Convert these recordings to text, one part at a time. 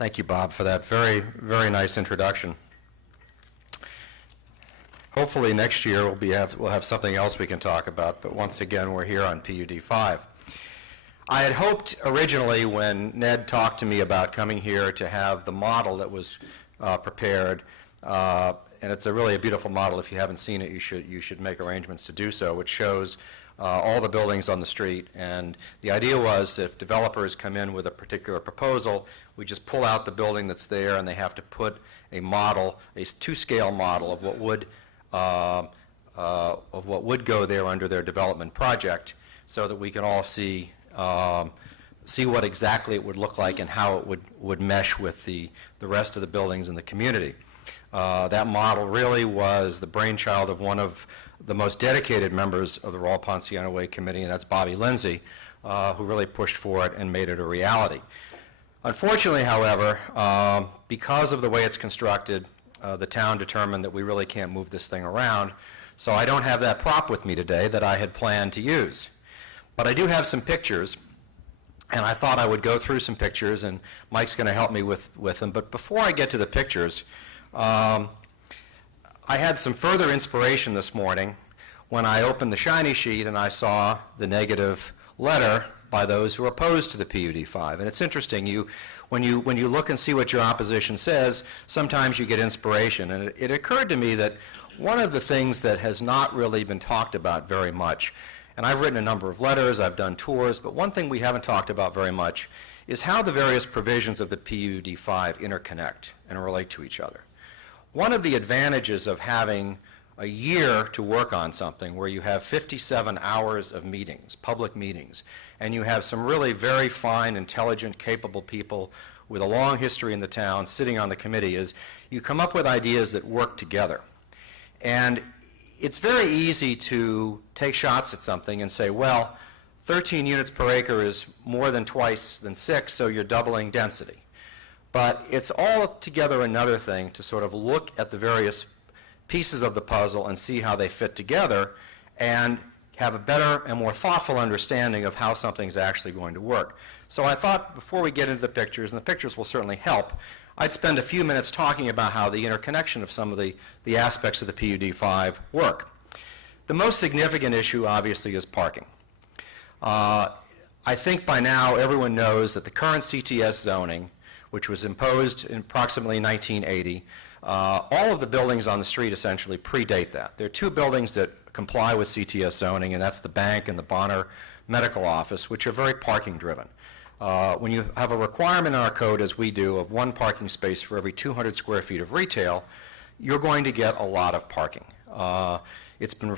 Thank you, Bob, for that very, very nice introduction. Hopefully next year we'll have something else we can talk about, but once again we're here on PUD 5. I had hoped originally when Ned talked to me about coming here to have the model that was prepared, and it's really a beautiful model. If you haven't seen it, you should make arrangements to do so, which shows all the buildings on the street. And the idea was if developers come in with a particular proposal, we just pull out the building that's there and they have to put a model, a to-scale model of what would go there under their development project, so that we can all see what exactly it would look like and how it would mesh with the rest of the buildings in the community. That model really was the brainchild of one of the most dedicated members of the Raul Ponciano Way Committee, and that's Bobby Lindsay, who really pushed for it and made it a reality. Unfortunately, however, because of the way it's constructed, the town determined that we really can't move this thing around, so I don't have that prop with me today that I had planned to use. But I do have some pictures, and I thought I would go through some pictures, and Mike's going to help me with them. But before I get to the pictures, I had some further inspiration this morning when I opened the shiny sheet and I saw the negative letter by those who are opposed to the PUD 5. And it's interesting, when you look and see what your opposition says, sometimes you get inspiration. And it occurred to me that one of the things that has not really been talked about very much, and I've written a number of letters, I've done tours, but one thing we haven't talked about very much is how the various provisions of the PUD 5 interconnect and relate to each other. One of the advantages of having a year to work on something where you have 57 hours of meetings, public meetings, and you have some really very fine, intelligent, capable people with a long history in the town sitting on the committee is you come up with ideas that work together. And it's very easy to take shots at something and say, well, 13 units per acre is more than twice than 6, so you're doubling density. But it's altogether another thing to sort of look at the various pieces of the puzzle and see how they fit together and have a better and more thoughtful understanding of how something's actually going to work. So I thought before we get into the pictures, and the pictures will certainly help, I'd spend a few minutes talking about how the interconnection of some of the aspects of the PUD 5 work. The most significant issue, obviously, is parking. I think by now everyone knows that the current CTS zoning, which was imposed in approximately 1980, all of the buildings on the street essentially predate that. There are two buildings that comply with CTS zoning, and that's the bank and the Bonner Medical Office, which are very parking driven. When you have a requirement in our code, as we do, of 1 parking space for every 200 square feet of retail, you're going to get a lot of parking.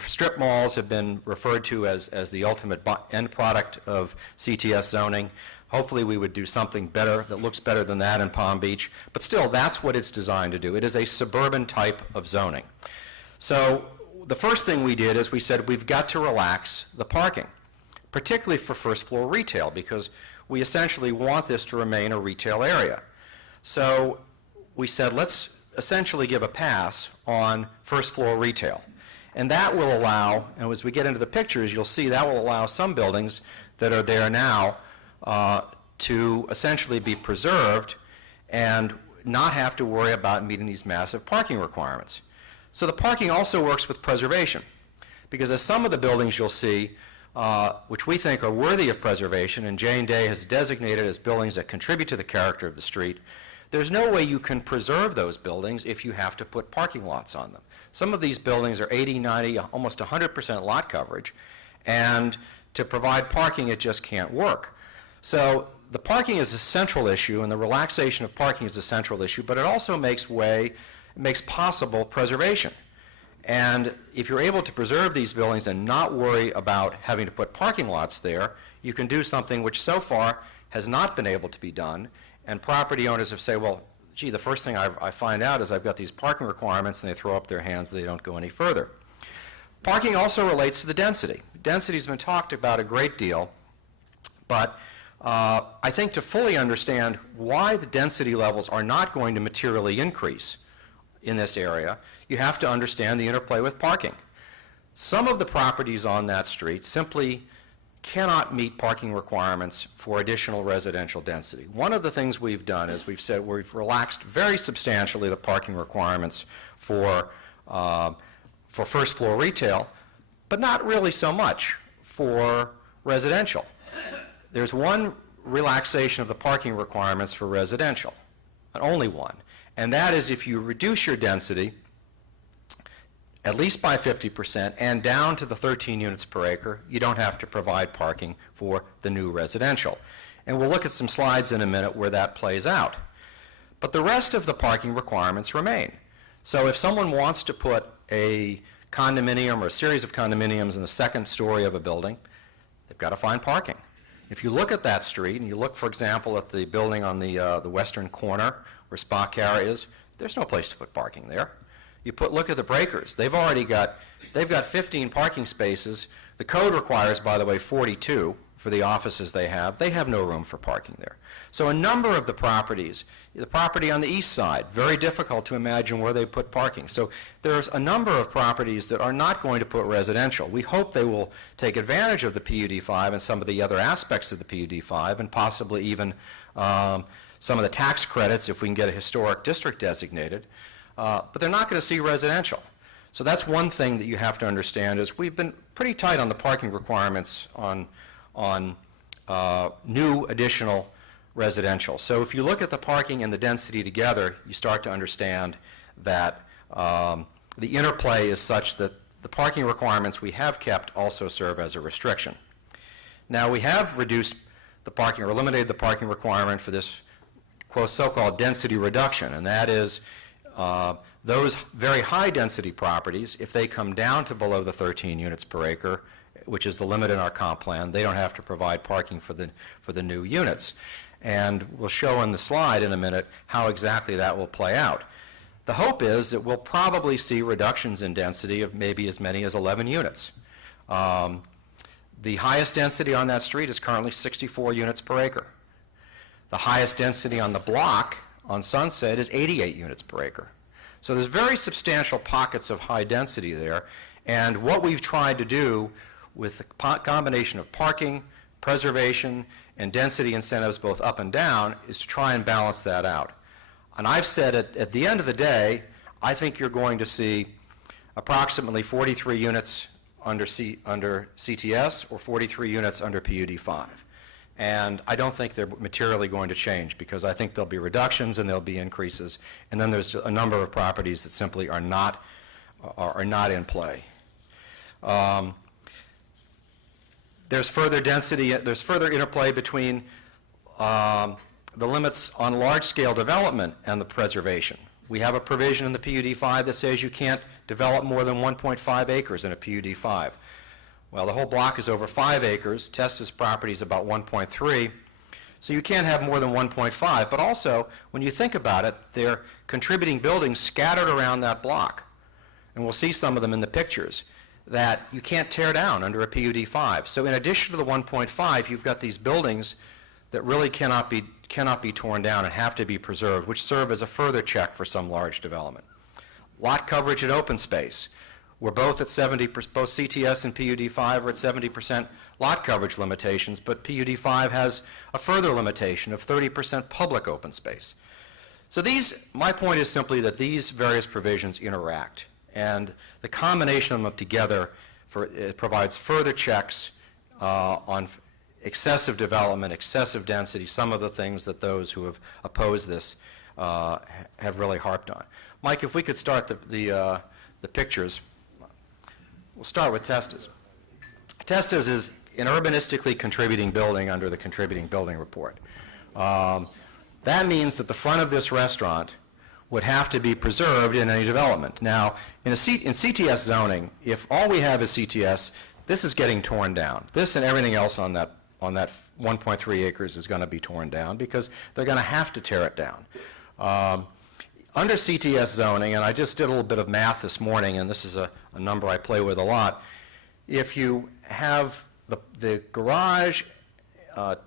Strip malls have been referred to as the ultimate end product of CTS zoning. Hopefully we would do something better that looks better than that in Palm Beach, but still that's what it's designed to do. It is a suburban type of zoning. So the first thing we did is we said we've got to relax the parking, particularly for first floor retail, because we essentially want this to remain a retail area. So we said let's essentially give a pass on first floor retail. And that will allow, and as we get into the pictures, you'll see that will allow some buildings that are there now to essentially be preserved and not have to worry about meeting these massive parking requirements. So the parking also works with preservation, because as some of the buildings you'll see, which we think are worthy of preservation, and Jane Day has designated as buildings that contribute to the character of the street, there's no way you can preserve those buildings if you have to put parking lots on them. Some of these buildings are 80, 90, almost 100% lot coverage, and to provide parking it just can't work. So the parking is a central issue, and the relaxation of parking is a central issue, but it also makes possible preservation. And if you're able to preserve these buildings and not worry about having to put parking lots there, you can do something which so far has not been able to be done, and property owners have said, well, gee, the first thing I find out is I've got these parking requirements, and they throw up their hands, they don't go any further. Parking also relates to the density. Density has been talked about a great deal, but I think to fully understand why the density levels are not going to materially increase in this area, you have to understand the interplay with parking. Some of the properties on that street simply cannot meet parking requirements for additional residential density. One of the things we've done is we've said we've relaxed very substantially the parking requirements for first floor retail, but not really so much for residential. There's one relaxation of the parking requirements for residential, and only one, and that is if you reduce your density at least by 50% and down to the 13 units per acre, you don't have to provide parking for the new residential. And we'll look at some slides in a minute where that plays out. But the rest of the parking requirements remain. So if someone wants to put a condominium or a series of condominiums in the second story of a building, they've got to find parking. If you look at that street and you look, for example, at the building on the western corner where Pbca is, there's no place to put parking there. Look at the breakers. They've got 15 parking spaces. The code requires, by the way, 42 for the offices they have. They have no room for parking there. So a number of the properties, the property on the east side, very difficult to imagine where they put parking. So there's a number of properties that are not going to put residential. We hope they will take advantage of the PUD5 and some of the other aspects of the PUD5 and possibly even some of the tax credits if we can get a historic district designated. But they're not going to see residential. So that's one thing that you have to understand is we've been pretty tight on the parking requirements on new additional residential. So if you look at the parking and the density together, you start to understand that the interplay is such that the parking requirements we have kept also serve as a restriction. Now we have reduced the parking or eliminated the parking requirement for this so-called density reduction, and that is those very high density properties, if they come down to below the 13 units per acre, which is the limit in our comp plan, they don't have to provide parking for the new units. And we'll show on the slide in a minute how exactly that will play out. The hope is that we'll probably see reductions in density of maybe as many as 11 units. The highest density on that street is currently 64 units per acre. The highest density on the block on Sunset is 88 units per acre. So there's very substantial pockets of high density there, and what we've tried to do with the combination of parking, preservation, and density incentives both up and down is to try and balance that out. And I've said at the end of the day, I think you're going to see approximately 43 units under CTS or 43 units under PUD5. And I don't think they're materially going to change because I think there'll be reductions and there'll be increases. And then there's a number of properties that simply are not in play. There's further density, there's further interplay between the limits on large-scale development and the preservation. We have a provision in the PUD5 that says you can't develop more than 1.5 acres in a PUD5. Well, the whole block is over 5 acres. Testa's property is about 1.3. So you can't have more than 1.5. But also, when you think about it, they're contributing buildings scattered around that block. And we'll see some of them in the pictures that you can't tear down under a PUD5. So in addition to the 1.5, you've got these buildings that really cannot be torn down and have to be preserved, which serve as a further check for some large development. Lot coverage and open space. We're both at 70%, both CTS and PUD5 are at 70% lot coverage limitations, but PUD5 has a further limitation of 30% public open space. So my point is simply that these various provisions interact, and the combination of them together it provides further checks on excessive development, excessive density, some of the things that those who have opposed this have really harped on. Mike, if we could start the pictures. We'll start with Testa's. Testa's is an urbanistically contributing building under the contributing building report. That means that the front of this restaurant would have to be preserved in any development. Now, in CTS zoning, if all we have is CTS, this is getting torn down. This and everything else on that 1.3 acres is going to be torn down because they're going to have to tear it down. Under CTS zoning, and I just did a little bit of math this morning, and this is a number I play with a lot, if you have the garage, the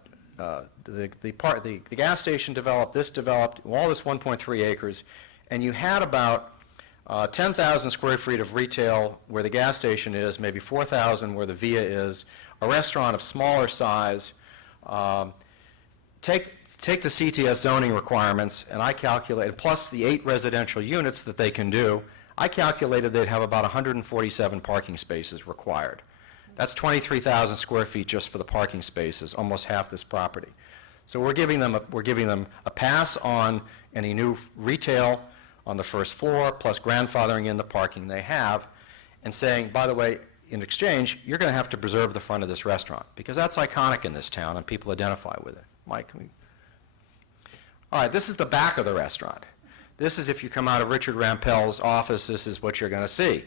gas station developed, all this 1.3 acres, and you had about 10,000 square feet of retail where the gas station is, maybe 4,000 where the VIA is, a restaurant of smaller size, take the CTS zoning requirements, and I calculated, plus the 8 residential units that they can do, I calculated they'd have about 147 parking spaces required. That's 23,000 square feet just for the parking spaces, almost half this property. So we're giving them a pass on any new retail on the first floor, plus grandfathering in the parking they have, and saying, by the way, in exchange, you're going to have to preserve the front of this restaurant, because that's iconic in this town and people identify with it. Mike, can we? All right, this is the back of the restaurant. This is, if you come out of Richard Rampell's office, this is what you're going to see.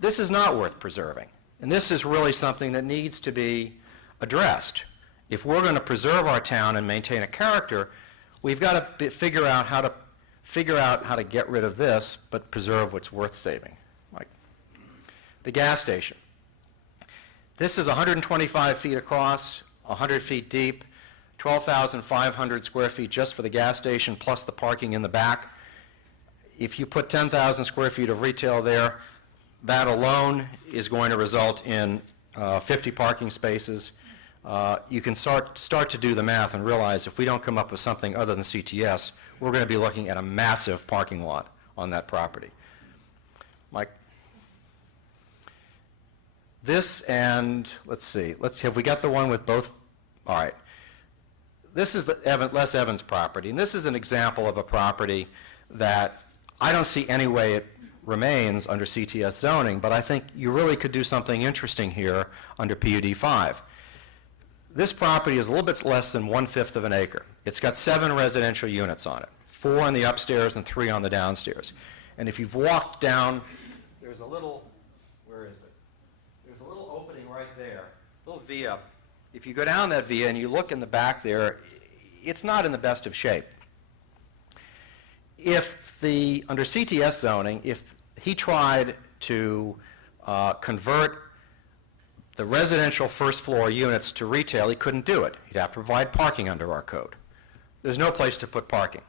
This is not worth preserving, and this is really something that needs to be addressed. If we're going to preserve our town and maintain a character, we've got to figure out how to get rid of this, but preserve what's worth saving. Like the gas station. This is 125 feet across, 100 feet deep, 12,500 square feet just for the gas station, plus the parking in the back. If you put 10,000 square feet of retail there, that alone is going to result in 50 parking spaces. You can start to do the math and realize if we don't come up with something other than CTS, we're going to be looking at a massive parking lot on that property. Mike? This and, let's see, have we got the one with both? All right. This is the Les Evans property, and this is an example of a property that I don't see any way it remains under CTS zoning, but I think you really could do something interesting here under PUD 5. This property is a little bit less than 1/5 of an acre. It's got 7 residential units on it, 4 on the upstairs and 3 on the downstairs. And if you've walked down, there's a little, where is it? There's a little opening right there, a little via. If you go down that via and you look in the back there, it's not in the best of shape. Under CTS zoning, if he tried to convert the residential first floor units to retail, he couldn't do it. He'd have to provide parking under our code. There's no place to put parking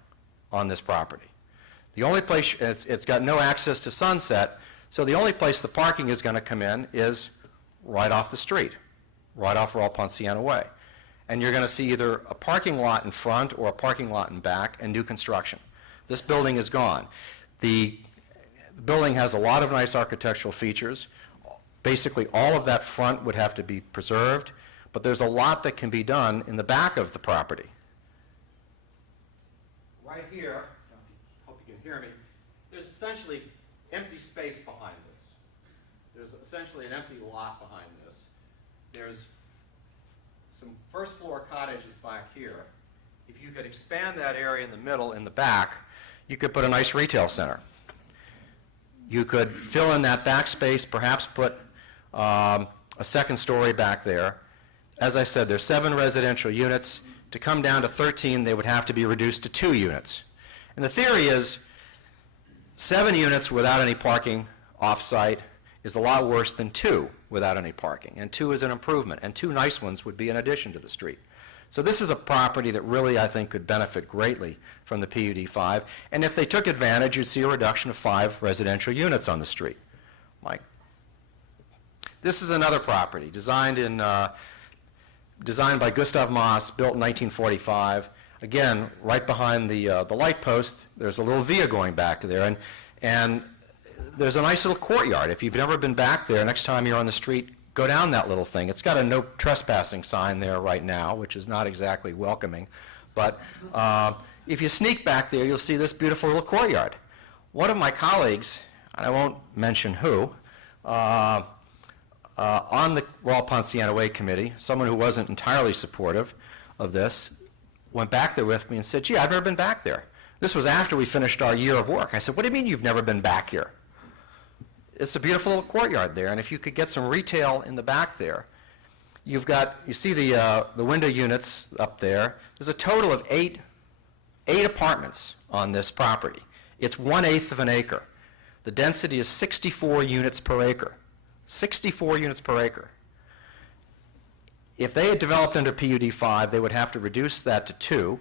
on this property. The only place, it's got no access to Sunset, so the only place the parking is going to come in is right off the street, right off Raul Ponciano Way. And you're going to see either a parking lot in front or a parking lot in back and new construction. This building is gone. The building has a lot of nice architectural features. Basically, all of that front would have to be preserved, but there's a lot that can be done in the back of the property. Right here, I hope you can hear me, there's essentially empty space behind this. There's essentially an empty lot behind this. There's some first floor cottages back here. If you could expand that area in the middle, in the back, you could put a nice retail center. You could fill in that back space, perhaps put a second story back there. As I said, there's 7 residential units. To come down to 13, they would have to be reduced to 2 units. And the theory is 7 units without any parking off-site is a lot worse than 2 without any parking. And 2 is an improvement. And 2 nice ones would be in addition to the street. So this is a property that really, I think, could benefit greatly from the PUD 5. And if they took advantage, you'd see a reduction of 5 residential units on the street. Mike? This is another property designed by Gustav Moss, built in 1945. Again, right behind the light post, there's a little via going back there. And there's a nice little courtyard. If you've never been back there, next time you're on the street, go down that little thing. It's got a no trespassing sign there right now, which is not exactly welcoming. But if you sneak back there, you'll see this beautiful little courtyard. One of my colleagues, and I won't mention who, on the Raul Ponciano Way Committee, someone who wasn't entirely supportive of this, went back there with me and said, gee, I've never been back there. This was after we finished our year of work. I said, what do you mean you've never been back here? It's a beautiful little courtyard there, and if you could get some retail in the back there, you see the window units up there. There's a total of 8 apartments on this property. It's 1/8 of an acre. The density is 64 units per acre. 64 units per acre. If they had developed under PUD 5, they would have to reduce that to 2,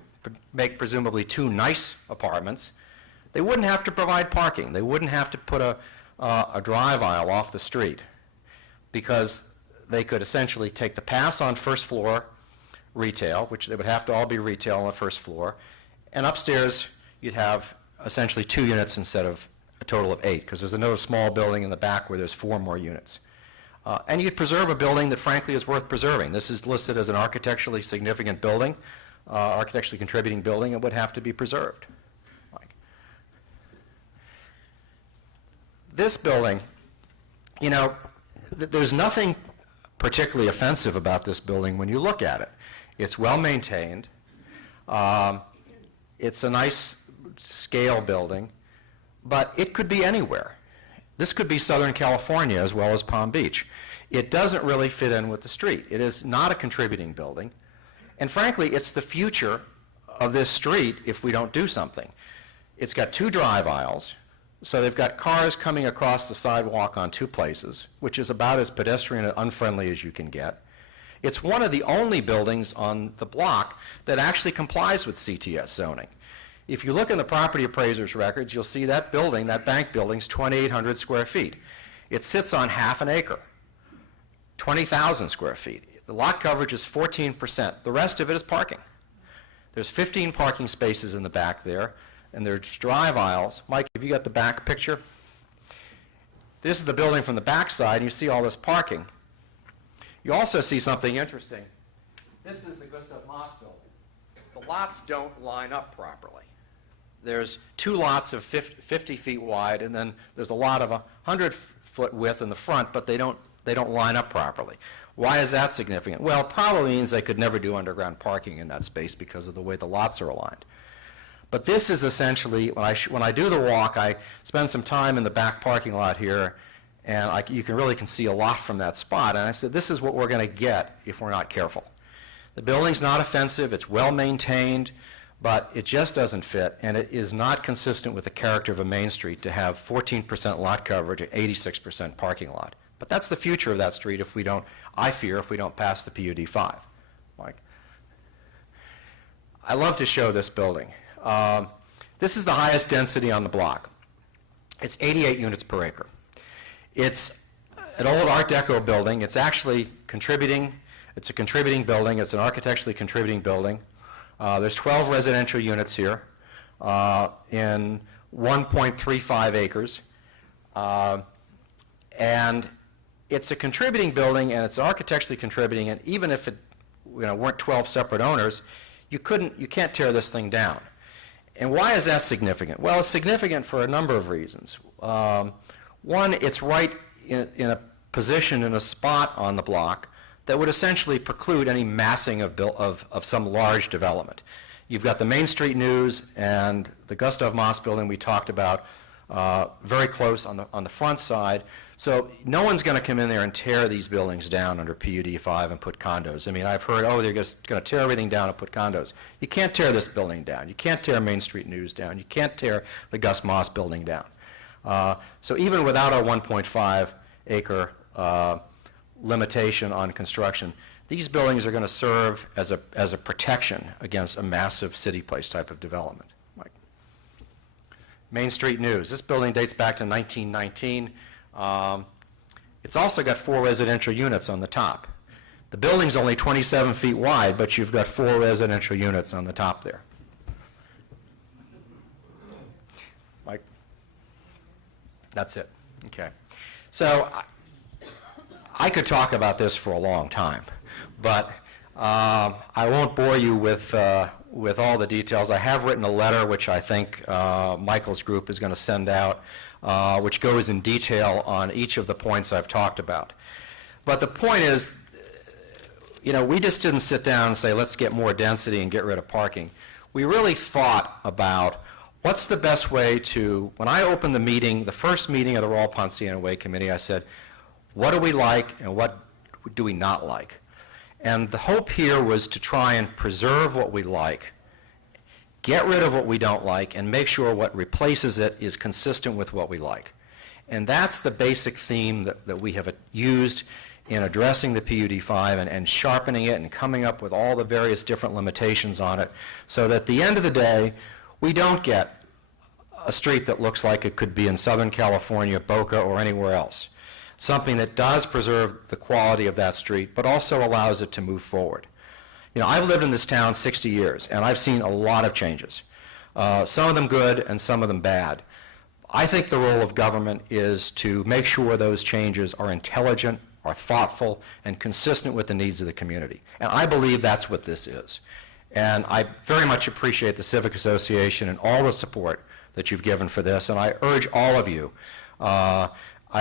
make presumably 2 nice apartments. They wouldn't have to provide parking. They wouldn't have to put a drive aisle off the street, because they could essentially take the pass on first floor retail, which they would have to all be retail on the first floor, and upstairs you'd have essentially 2 units instead of a total of 8, because there's another small building in the back where there's 4 more units. And you'd preserve a building that frankly is worth preserving. This is listed as an architecturally significant building, architecturally contributing building. It would have to be preserved. This building, you know, there's nothing particularly offensive about this building when you look at it. It's well maintained. It's a nice scale building, but it could be anywhere. This could be Southern California as well as Palm Beach. It doesn't really fit in with the street. It is not a contributing building. And frankly, it's the future of this street if we don't do something. It's got 2 drive aisles. So they've got cars coming across the sidewalk on 2 places, which is about as pedestrian and unfriendly as you can get. It's one of the only buildings on the block that actually complies with CTS zoning. If you look in the property appraiser's records, you'll see that building, that bank building, is 2,800 square feet. It sits on half an acre, 20,000 square feet. The lot coverage is 14%. The rest of it is parking. There's 15 parking spaces in the back there, and there's drive aisles. Mike, have you got the back picture? This is the building from the back side, and you see all this parking. You also see something interesting. This is the Gustav Moss building. The lots don't line up properly. There's 2 lots of 50 feet wide, and then there's a lot of 100-foot width in the front, but they don't line up properly. Why is that significant? Well, it probably means they could never do underground parking in that space because of the way the lots are aligned. But this is essentially, when I do the walk, I spend some time in the back parking lot here, and you really can see a lot from that spot. And I said, this is what we're going to get if we're not careful. The building's not offensive, it's well maintained, but it just doesn't fit, and it is not consistent with the character of a Main Street to have 14% lot coverage and 86% parking lot. But that's the future of that street if we don't, I fear, if we don't pass the PUD 5. Mike? I love to show this building. This is the highest density on the block. It's 88 units per acre. It's an old Art Deco building. It's actually contributing. It's a contributing building. It's an architecturally contributing building. There's 12 residential units here in 1.35 acres. And it's a contributing building, and it's architecturally contributing, and even if it weren't 12 separate owners, you can't tear this thing down. And why is that significant? Well, it's significant for a number of reasons. One, it's right in a position, in a spot on the block that would essentially preclude any massing of some large development. You've got the Main Street News and the Gustav Moss building we talked about very close on the front side. So no one's going to come in there and tear these buildings down under PUD 5 and put condos. I mean, I've heard, oh, they're just going to tear everything down and put condos. You can't tear this building down. You can't tear Main Street News down. You can't tear the Gus Moss building down. So even without a 1.5 acre limitation on construction, these buildings are going to serve as a protection against a massive city place type of development. Mike. Main Street News. This building dates back to 1919. It's also got 4 residential units on the top. The building's only 27 feet wide, but you've got 4 residential units on the top there. Mike? That's it. Okay. So I could talk about this for a long time, but I won't bore you with all the details. I have written a letter which I think Michael's group is going to send out, which goes in detail on each of the points I've talked about. But the point is, we just didn't sit down and say, let's get more density and get rid of parking. We really thought about what's the best way to, when I opened the meeting, the first meeting of the Royal Ponciano Way Committee, I said, what do we like and what do we not like? And the hope here was to try and preserve what we like, get rid of what we don't like, and make sure what replaces it is consistent with what we like. And that's the basic theme that we have used in addressing the PUD 5 and sharpening it and coming up with all the various different limitations on it, so that at the end of the day, we don't get a street that looks like it could be in Southern California, Boca, or anywhere else. something that does preserve the quality of that street, but also allows it to move forward. You know, I've lived in this town 60 years, and I've seen a lot of changes, some of them good and some of them bad. I think the role of government is to make sure those changes are intelligent, are thoughtful, and consistent with the needs of the community. And I believe that's what this is. And I very much appreciate the Civic Association and all the support that you've given for this, and I urge all of you, I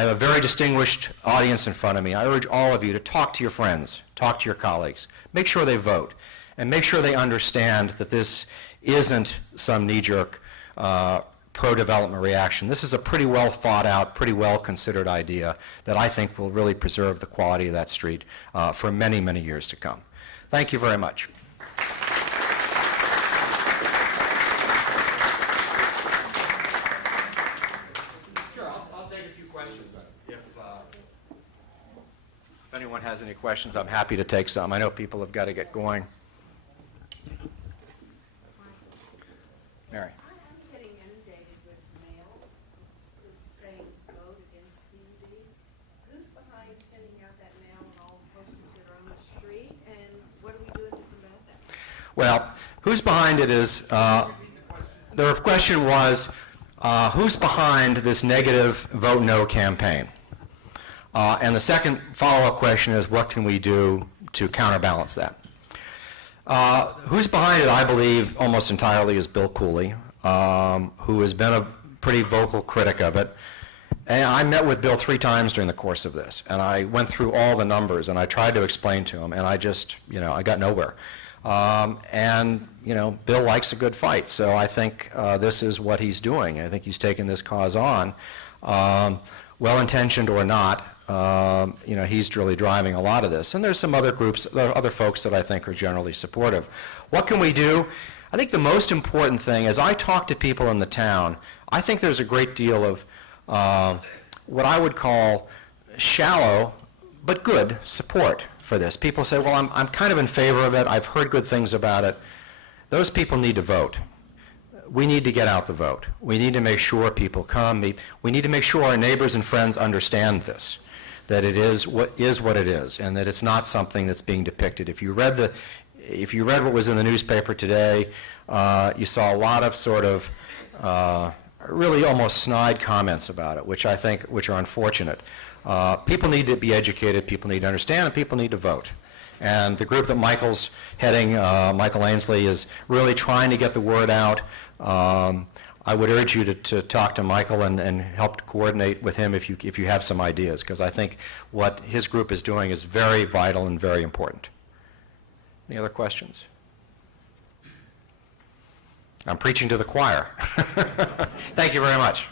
have a very distinguished audience in front of me, I urge all of you to talk to your friends, talk to your colleagues, make sure they vote, and make sure they understand that this isn't some knee-jerk pro-development reaction. This is a pretty well thought out, pretty well considered idea that I think will really preserve the quality of that street for many, many years to come. Thank you very much. If anyone has any questions, I'm happy to take some. I know people have got to get going. Mary. I'm getting inundated with mail saying vote against PUD. Who's behind sending out that mail and all the posters that are on the street, and what are we doing to combat that? Well, who's behind it is, the question was, who's behind this negative vote no campaign? And the second follow-up question is, what can we do to counterbalance that? Who's behind it, I believe, almost entirely is Bill Cooley, who has been a pretty vocal critic of it. And I met with Bill 3 times during the course of this, and I went through all the numbers, and I tried to explain to him, and I just, you know, I got nowhere. And, you know, Bill likes a good fight, so I think this is what he's doing. I think he's taken this cause on, well-intentioned or not. You know, he's really driving a lot of this. And there's some other groups, there are other folks that I think are generally supportive. What can we do? I think the most important thing, as I talk to people in the town, I think there's a great deal of what I would call shallow but good support for this. People say, well, I'm kind of in favor of it. I've heard good things about it. Those people need to vote. We need to get out the vote. We need to make sure people come. We need to make sure our neighbors and friends understand this, that it is what it is, and that it's not something that's being depicted. If you read what was in the newspaper today, you saw a lot of sort of really almost snide comments about it, which I think are unfortunate. People need to be educated, people need to understand, and people need to vote. And the group that Michael's heading, Michael Ainsley, is really trying to get the word out. I would urge you to talk to Michael and help coordinate with him if you have some ideas, because I think what his group is doing is very vital and very important. Any other questions? I'm preaching to the choir. Thank you very much.